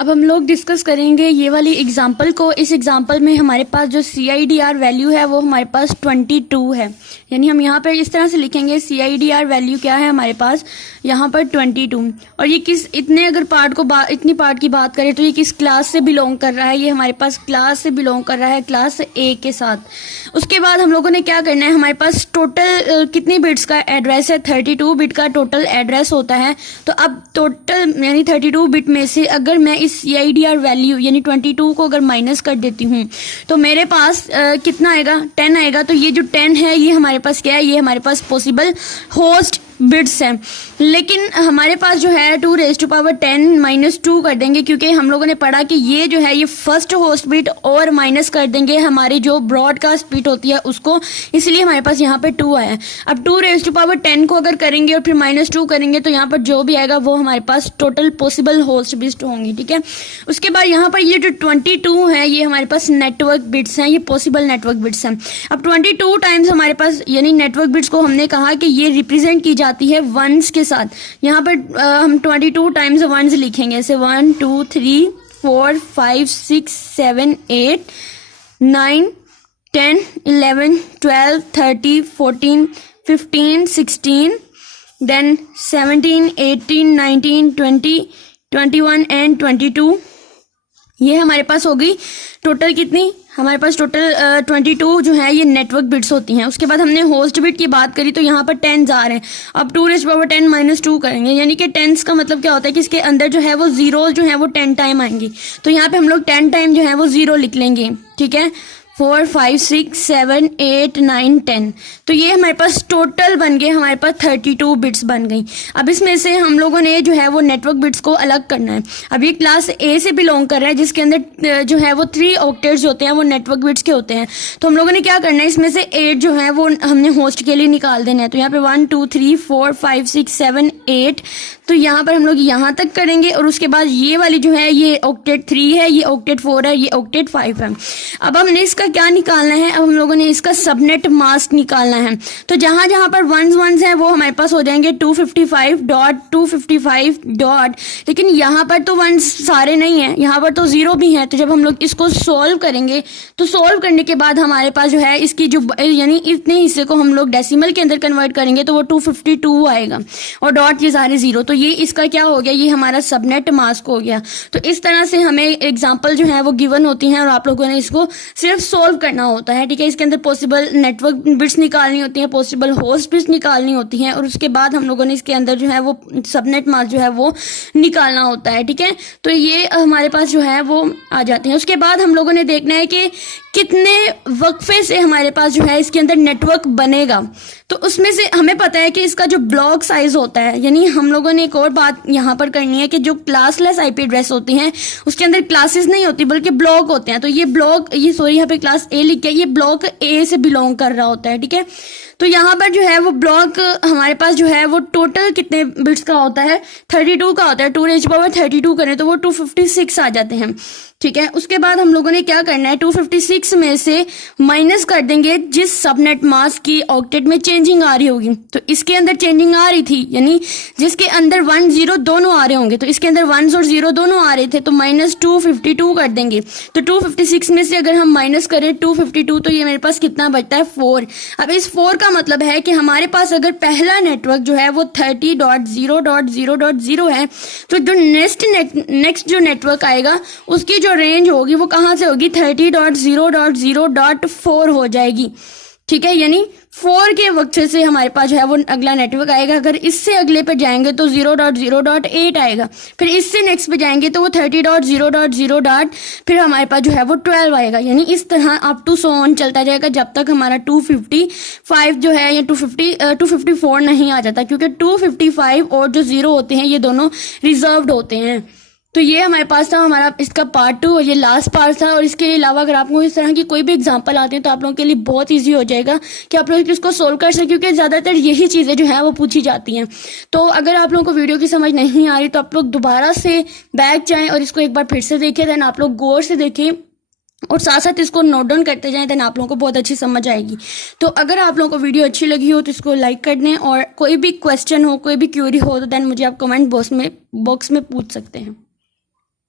अब हम लोग डिस्कस करेंगे ये वाली एग्जाम्पल को। इस एग्जाम्पल में हमारे पास जो CIDR वैल्यू है वो हमारे पास 22 है, यानी हम यहाँ पर इस तरह से लिखेंगे CIDR वैल्यू क्या है हमारे पास यहाँ पर 22। और ये किस इतने अगर इतनी पार्ट की बात करें तो ये किस क्लास से बिलोंग कर रहा है, ये हमारे पास क्लास से बिलोंग कर रहा है, क्लास A के साथ। उसके बाद हम लोगों ने क्या करना है, हमारे पास टोटल कितनी बिट्स का एड्रेस है, 32 बिट का टोटल एड्रेस होता है। तो अब टोटल यानी 32 बिट में से अगर मैं इस CIDR वैल्यू यानी 22 को अगर माइनस कर देती हूँ तो मेरे पास कितना आएगा, 10 आएगा। तो ये जो 10 है ये हमारे पास क्या है, ये हमारे पास पॉसिबल होस्ट बिट्स हैं। लेकिन हमारे पास जो है 2⁻10 - 2 कर देंगे, क्योंकि हम लोगों ने पढ़ा कि ये जो है ये फर्स्ट होस्ट बिट और माइनस कर देंगे हमारी जो ब्रॉडकास्ट बिट होती है उसको, इसलिए हमारे पास यहाँ पे 2 आया। अब 2⁻10 को अगर करेंगे और फिर -2 करेंगे तो यहाँ पर जो भी आएगा वो हमारे पास टोटल पॉसिबल होस्ट बिट्स होंगी, ठीक है। उसके बाद यहाँ पर ये जो 22 है ये हमारे पास नेटवर्क बिट्स हैं, ये पॉसिबल नेटवर्क बिट्स हैं। अब 22 टाइम्स हमारे पास यानी नेटवर्क बिट्स को हमने कहा कि ये रिप्रेजेंट की जाती है वंस के साथ। यहाँ पर हम 22 टाइम्स वंस लिखेंगे, ऐसे 1 2 3 4 5 6 7 8 9 10 11 12 13 14 15 16 देन 17 18 19 20 21 एंड 22। ये हमारे पास हो गई टोटल कितनी, हमारे पास टोटल 22 जो है ये नेटवर्क बिट्स होती हैं। उसके बाद हमने होस्ट बिट की बात करी तो यहाँ पर 10 आ रहे हैं। अब 2⁻10 - 2 करेंगे, यानी कि 10 का मतलब क्या होता है कि इसके अंदर जो है वो जीरो जो है वो 10 टाइम आएंगी। तो यहाँ पे हम लोग 10 टाइम जो है वो जीरो लिख लेंगे, ठीक है। 4 5 6 7 8 9 10। तो ये हमारे पास टोटल बन गए, हमारे पास 32 बिट्स बन गई। अब इसमें से हम लोगों ने जो है वो नेटवर्क बिट्स को अलग करना है। अब ये क्लास A से बिलोंग कर रहा है जिसके अंदर जो है वो 3 ऑक्टेट्स होते हैं, वो नेटवर्क बिट्स के होते हैं। तो हम लोगों ने क्या करना है, इसमें से 8 जो है वो हमने होस्ट के लिए निकाल देना है। तो यहाँ पे 1 2 3 4 5 6 7 8, तो यहाँ पर हम लोग यहाँ तक करेंगे। और उसके बाद ये वाली जो है ये ऑक्टेट 3 है, ये ऑक्टेट 4 है, ये ऑक्टेट 5 है। अब हमने इसका क्या निकालना है, अब हम लोगों ने इसका सबनेट मास्क निकालना है। तो जहां जहां पर वंस है वो हमारे पास हो जाएंगे 255.255 डॉट, लेकिन यहाँ पर तो वंस सारे नहीं है, यहाँ पर तो जीरो भी है। तो जब हम लोग इसको सोल्व करेंगे तो सोल्व करने के बाद हमारे पास जो है इसकी जो यानी इतने हिस्से को हम लोग डेसिमल के अंदर कन्वर्ट करेंगे तो वो 252 आएगा और डॉट ये सारे जीरो। तो ये इसका क्या हो गया, ये हमारा सबनेट मास्क हो गया। तो इस तरह से हमें एग्जाम्पल जो है वो गिवन होती हैं और आप लोगों ने इसको सिर्फ सोल्व करना होता है, ठीक है। इसके अंदर पॉसिबल नेटवर्क बिट्स निकालनी होती है, पॉसिबल होस्ट बिट्स निकालनी होती हैं, और उसके बाद हम लोगों ने इसके अंदर जो है वो सबनेट मास्क जो है वो निकालना होता है, ठीक है। तो ये हमारे पास जो है वो आ जाते हैं। उसके बाद हम लोगों ने देखना है कि कितने वक्फे से हमारे पास जो है इसके अंदर नेटवर्क बनेगा। तो उसमें से हमें पता है कि इसका जो ब्लॉक साइज होता है, यानी हम लोगों ने एक और बात यहाँ पर करनी है कि जो क्लासलेस IP एड्रेस होती हैं उसके अंदर क्लासेस नहीं होती बल्कि ब्लॉक होते हैं। तो ये ब्लॉक यहाँ पे क्लास A लिख के ये ब्लॉक A से बिलोंग कर रहा होता है, ठीक है। तो यहाँ पर जो है वो ब्लॉक हमारे पास जो है वो टोटल कितने बिट्स का होता है, 32 का होता है। 2⁻32 करें तो वो 256 आ जाते हैं, ठीक है। उसके बाद हम लोगों ने क्या करना है, 256 में से माइनस कर देंगे जिस सबनेट मास्क की ऑक्टेट में चेंजिंग आ रही होगी। तो इसके अंदर चेंजिंग आ रही थी, यानी जिसके अंदर 1 0 दोनों आ रहे होंगे, तो इसके अंदर 1 और 0 दोनों आ रहे थे, तो -252 कर देंगे। तो 256 में से अगर हम माइनस करें 252 तो ये मेरे पास कितना बचता है, 4। अब इस 4 का मतलब है कि हमारे पास अगर पहला नेटवर्क जो है वो 30.0.0.0 है तो जो नेक्स्ट जो नेटवर्क आएगा उसकी जो रेंज होगी वो कहां से होगी, 30.0.0.4 हो जाएगी, ठीक है। यानी 4 के वक्त से हमारे पास जो है वो अगला नेटवर्क आएगा। अगर इससे अगले पे जाएंगे तो 0.0.8 आएगा, फिर इससे नेक्स्ट पे जाएंगे तो वो 30.0.0. फिर हमारे पास जो है वो 12 आएगा। यानी इस तरह अप टू सो ऑन चलता जाएगा जब तक हमारा 255 जो है या 254 नहीं आ जाता, क्योंकि 255 और जो 0 होते हैं ये दोनों रिजर्व्ड होते हैं। तो ये हमारे पास था हमारा इसका पार्ट 2 और ये लास्ट पार्ट था। और इसके अलावा अगर आपको इस तरह की कोई भी एग्जांपल आते हैं तो आप लोगों के लिए बहुत इजी हो जाएगा कि आप लोग इसको सोल्व कर सकें, क्योंकि ज़्यादातर यही चीज़ें जो है वो पूछी जाती हैं। तो अगर आप लोगों को वीडियो की समझ नहीं आ रही तो आप लोग दोबारा से बैक जाएँ और इसको एक बार फिर से देखें, देन आप लोग गौर से देखें और साथ साथ इसको नोट डाउन करते जाएं, देन आप लोगों को बहुत अच्छी समझ आएगी। तो अगर आप लोगों को वीडियो अच्छी लगी हो तो इसको लाइक कर दें, और कोई भी क्वेश्चन हो, कोई भी क्यूरी हो तो देन मुझे आप कमेंट बॉक्स में पूछ सकते हैं।